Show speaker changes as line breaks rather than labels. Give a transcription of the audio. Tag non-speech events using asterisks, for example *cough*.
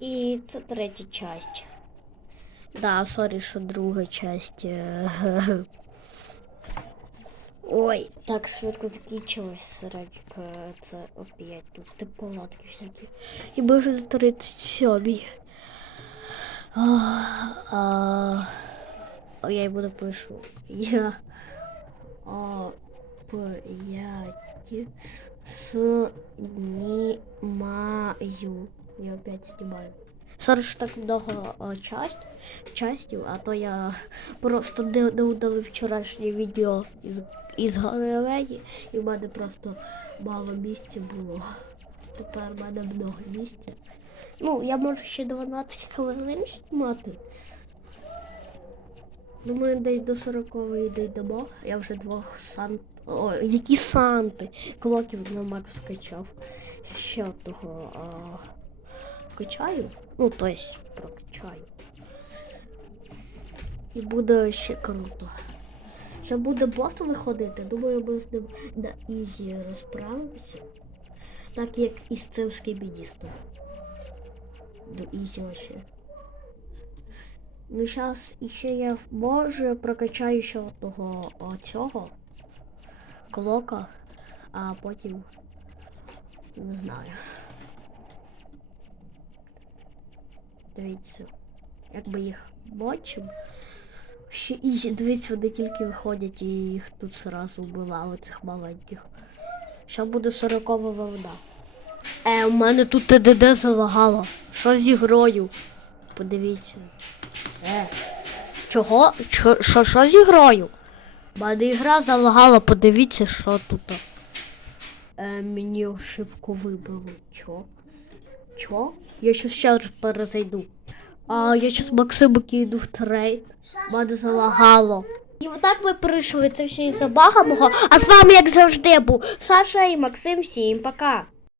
І це третя часть. Да, сорі, що друга часть. е, *laughs* Ой, так швидко закінчилось Радіка. Це опять тут тип палатки всякі. І ми вже на 37 а, а, а я й буду пишу. Я а, п'ять снимаю. Я опять снимаю. Сорі, що так много а, часть, частів, а то я просто не, не удалив вчорашнє відео із, із Галилеї, і в мене просто мало місця було. Тепер в мене много місця. Ну, я можу ще 12 хвилин знімати. Думаю, десь до 40 дійдемо. Я вже двох сант. О, які санти? Клоків на Макс скачав. Ще одного а, качаю. Ну, то есть прокачаю. І буде ще круто. Ще буде бос виходити. Думаю, ми з ним на ізі розправимося. Так як і з цим скібідістом. До ізі ще. Ну, зараз іще я може прокачаю ще одного о, цього клока, а потім не знаю. Дивіться, якби їх бачимо. Ще інші, дивіться, вони тільки виходять і їх тут зразу вбивали цих маленьких. Ще буде сорокова волна. Е, у мене тут ТДД залагало. Що з ігрою? Подивіться. Е. Чого? Чо- Що, що з ігрою? У мене ігра залагала, подивіться, що тут. Е, мені ошибку вибило. Чо? Чо? Я щас ще раз перезайду. А я щас Максиму кину в трейд. Мене залагало. І отак ми прийшли. Це все із-за мого. А з вами, як завжди, був Саша і Максим. Всім пока.